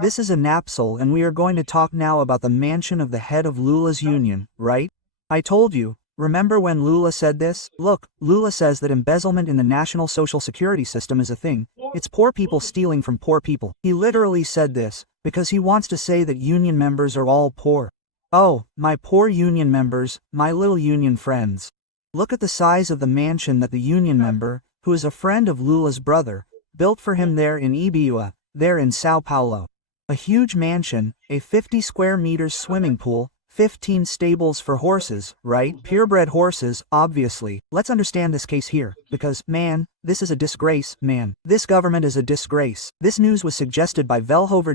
This is a Napsol and we are going to talk now about the mansion of the head of Lula's union, right? I told you, remember when Lula said this? Look, Lula says that embezzlement in the national social security system is a thing. It's poor people stealing from poor people. He literally said this, because he wants to say that union members are all poor. Oh, my poor union members, my little union friends. Look at the size of the mansion that the union member, who is a friend of Lula's brother, built for him there in Ibiúa, there in Sao Paulo. A huge mansion, a 50 square meters swimming pool, 15 stables for horses, right? Purebred horses, obviously. Let's understand this case here, because, man, this is a disgrace, man. This government is a disgrace. This news was suggested by Velhover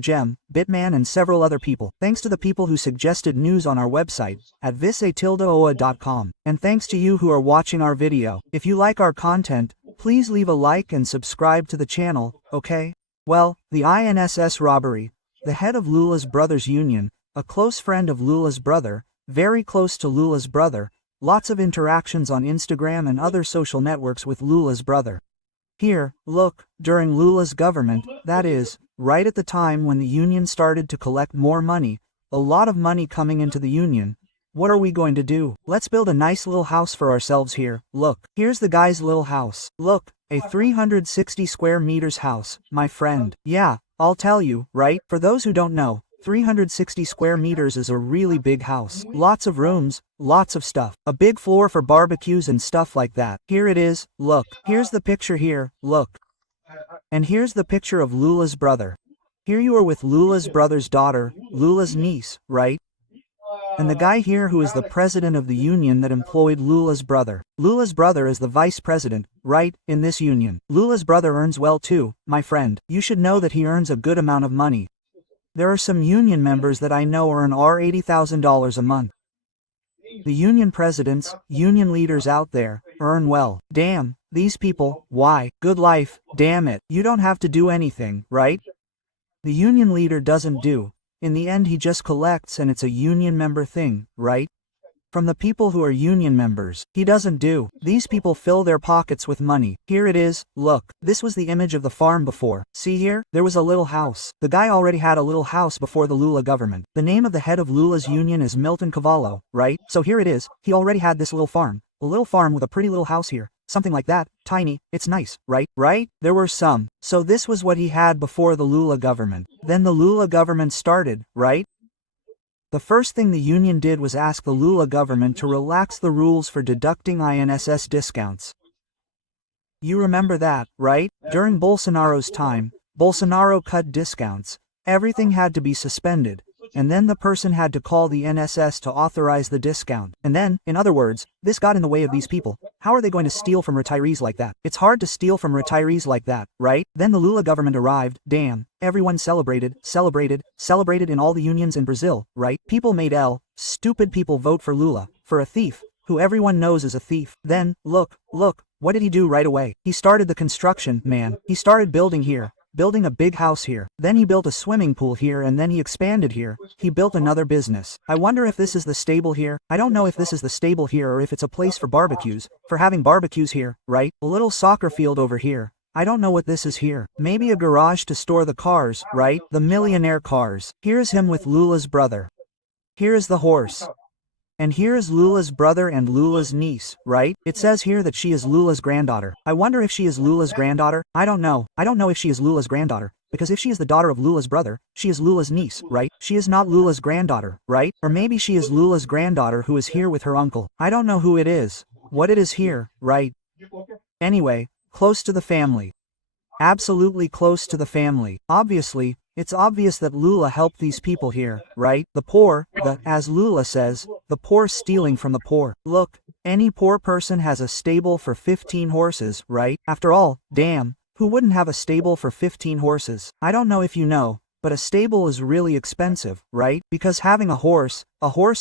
Bitman and several other people. Thanks to the people who suggested news on our website, at visatildaoa.com. And thanks to you who are watching our video. If you like our content, please leave a like and subscribe to the channel, okay? Well, the INSS robbery. The head of Lula's brother's union, a close friend of Lula's brother, very close to Lula's brother, lots of interactions on Instagram and other social networks with Lula's brother. Here, look, during Lula's government, that is, right at the time when the union started to collect more money, a lot of money coming into the union, what are we going to do? Let's build a nice little house for ourselves here. Look, here's the guy's little house. Look, a 360 square meters house, my friend. Yeah, I'll tell you, right? For those who don't know, 360 square meters is a really big house. Lots of rooms, lots of stuff. A big floor for barbecues and stuff like that. Here it is, look. Here's the picture here, look. And here's the picture of Lula's brother. Here you are with Lula's brother's daughter, Lula's niece, right? And the guy here who is the president of the union that employed Lula's brother. Lula's brother is the vice president, right, in this union. Lula's brother earns well too, my friend. You should know that he earns a good amount of money. There are some union members that I know earn $80,000 a month. The union presidents, union leaders out there, earn well. Damn, these people, why? Good life, damn it. You don't have to do anything, right? The union leader doesn't do. In the end he just collects and it's a union member thing, right? From the people who are union members. He doesn't do. These people fill their pockets with money. Here it is, look. This was the image of the farm before. See here? There was a little house. The guy already had a little house before the Lula government. The name of the head of Lula's union is Milton Cavallo, right? So here it is. He already had this little farm. A little farm with a pretty little house here. Something like that. Tiny. It's nice, right? Right? There were some. So this was what he had before the Lula government. Then the Lula government started, right? The first thing the union did was ask the Lula government to relax the rules for deducting INSS discounts. You remember that, right? During Bolsonaro's time, Bolsonaro cut discounts. Everything had to be suspended. And then the person had to call the NSS to authorize the discount. And then, in other words, this got in the way of these people. How are they going to steal from retirees like that? It's hard to steal from retirees like that, right? Then the Lula government arrived, damn, everyone celebrated in all the unions in Brazil, right? People made stupid people vote for Lula, for a thief, who everyone knows is a thief. Then, look, what did he do right away? He started the construction, man. He started building here. Building a big house here. Then he built a swimming pool here and then he expanded here. He built another business. I wonder if this is the stable here. I don't know if this is the stable here or if it's a place for barbecues. For having barbecues here, right? A little soccer field over here. I don't know what this is here. Maybe a garage to store the cars, right? The millionaire cars. Here's him with Lula's brother. Here is the horse. And here is Lula's brother and Lula's niece, right? It says here that she is Lula's granddaughter. I wonder if she is Lula's granddaughter? I don't know. I don't know if she is Lula's granddaughter. Because if she is the daughter of Lula's brother, she is Lula's niece, right? She is not Lula's granddaughter, right? Or maybe she is Lula's granddaughter who is here with her uncle. I don't know who it is. What it is here, right? Anyway, close to the family. Absolutely close to the family. Obviously, it's obvious that Lula helped these people here, right? The poor, as Lula says, the poor stealing from the poor. Look, any poor person has a stable for 15 horses, right? After all, damn, who wouldn't have a stable for 15 horses? I don't know if you know, but a stable is really expensive, right? Because having a horse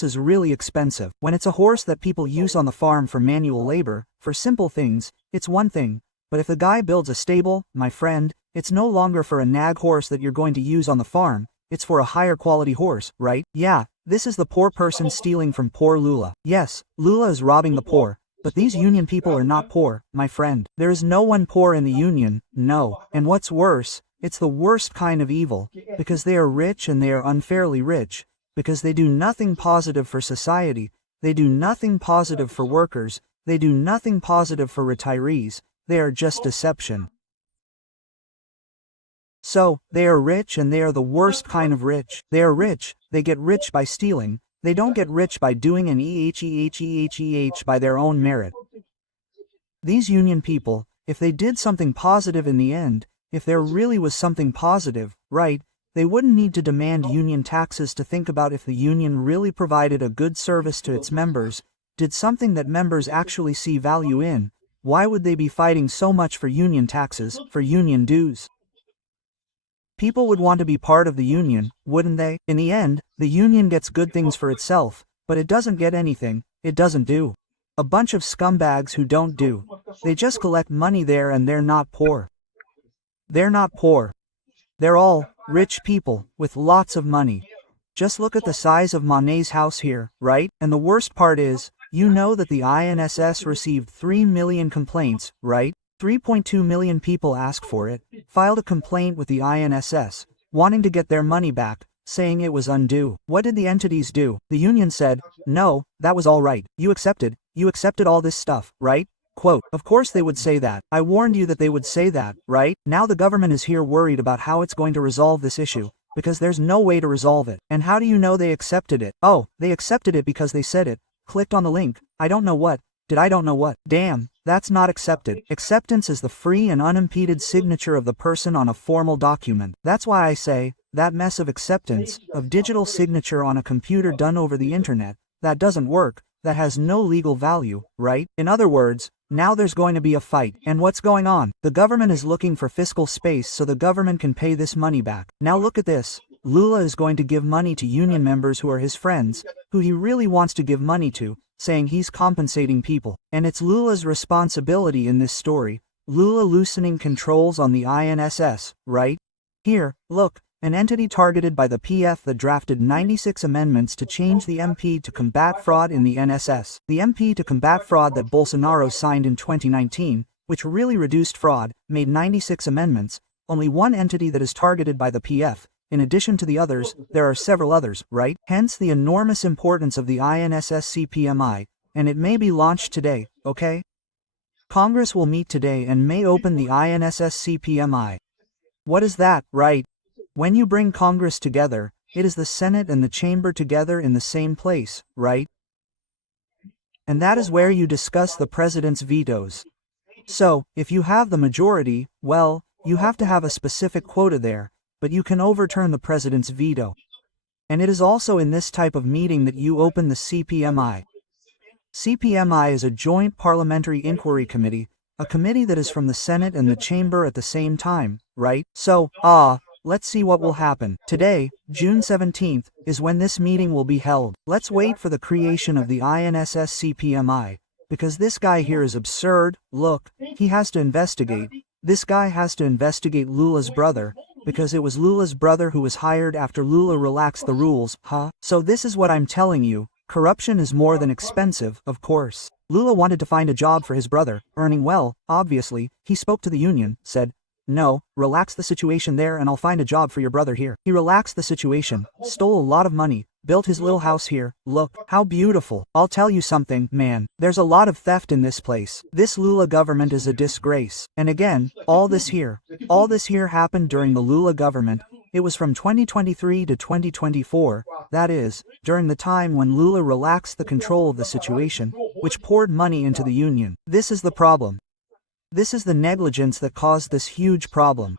is really expensive. When it's a horse that people use on the farm for manual labor, for simple things, it's one thing. But if the guy builds a stable, my friend, it's no longer for a nag horse that you're going to use on the farm, it's for a higher quality horse, right? Yeah, this is the poor person stealing from poor Lula. Yes, Lula is robbing the poor, but these union people are not poor, my friend. There is no one poor in the union, no. And what's worse, It's the worst kind of evil, because they are rich and they are unfairly rich, because they do nothing positive for society, they do nothing positive for workers, they do nothing positive for retirees, they are just deception. So, they are rich and they are the worst kind of rich. They are rich, they get rich by stealing, they don't get rich by doing an by their own merit. These union people, if they did something positive in the end, if there really was something positive, right, they wouldn't need to demand union taxes to think about if the union really provided a good service to its members, did something that members actually see value in. Why would they be fighting so much for union taxes, for union dues? People would want to be part of the union, wouldn't they? In the end, the union gets good things for itself, but it doesn't get anything, it doesn't do. A bunch of scumbags who don't do. They just collect money there and they're not poor. They're not poor. They're all rich people with lots of money. Just look at the size of Monet's house here, right? And the worst part is, you know that the INSS received 3 million complaints, right? 3.2 million people asked for it, filed a complaint with the INSS, wanting to get their money back, saying it was undue. What did the entities do? The union said, no, that was all right. You accepted all this stuff, right? Quote, of course they would say that. I warned you that they would say that, right? Now the government is here worried about how it's going to resolve this issue, because there's no way to resolve it. And how do you know they accepted it? Oh, they accepted it because they said it, clicked on the link, I don't know what, damn, that's not accepted. Acceptance is the free and unimpeded signature of the person on a formal document. That's why I say, that mess of acceptance, of digital signature on a computer done over the internet, that doesn't work, that has no legal value, right? In other words, now there's going to be a fight. And what's going on? The government is looking for fiscal space so the government can pay this money back. Now look at this. Lula is going to give money to union members who are his friends, who he really wants to give money to, saying he's compensating people. And it's Lula's responsibility in this story. Lula loosening controls on the INSS, right? Here, look, an entity targeted by the PF that drafted 96 amendments to change the MP to combat fraud in the NSS. The MP to combat fraud that Bolsonaro signed in 2019, which really reduced fraud, made 96 amendments, only one entity that is targeted by the PF. In addition to the others, there are several others, right? Hence the enormous importance of the INSS CPMI, and it may be launched today, okay? Congress will meet today and may open the INSS CPMI. What is that, right? When you bring Congress together, it is the Senate and the Chamber together in the same place, right? And that is where you discuss the president's vetoes. So, if you have the majority, well, you have to have a specific quota there, but you can overturn the president's veto. And it is also in this type of meeting that you open the CPMI. CPMI is a Joint Parliamentary Inquiry Committee, a committee that is from the Senate and the Chamber at the same time, right? So, let's see what will happen. Today, June 17th, is when this meeting will be held. Let's wait for the creation of the INSS CPMI, because this guy here is absurd. Look, he has to investigate. This guy has to investigate Lula's brother, because it was Lula's brother who was hired after Lula relaxed the rules, huh? So this is what I'm telling you, corruption is more than expensive, of course. Lula wanted to find a job for his brother, earning well, obviously. He spoke to the union, said, no, relax the situation there and I'll find a job for your brother here. He relaxed the situation, stole a lot of money, built his little house here. Look, how beautiful. I'll tell you something, man, there's a lot of theft in this place. This Lula government is a disgrace. And again, all this here happened during the Lula government. It was from 2023 to 2024, that is, during the time when Lula relaxed the control of the situation, which poured money into the union. This is the problem. This is the negligence that caused this huge problem.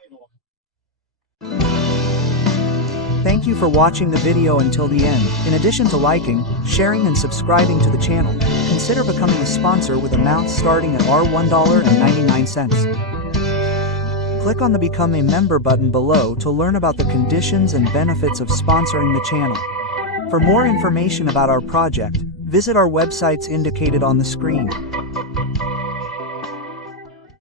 Thank you for watching the video until the end. In addition to liking, sharing and subscribing to the channel, consider becoming a sponsor with amounts starting at $1.99. Click on the Become a Member button below to learn about the conditions and benefits of sponsoring the channel. For more information about our project, visit our websites indicated on the screen.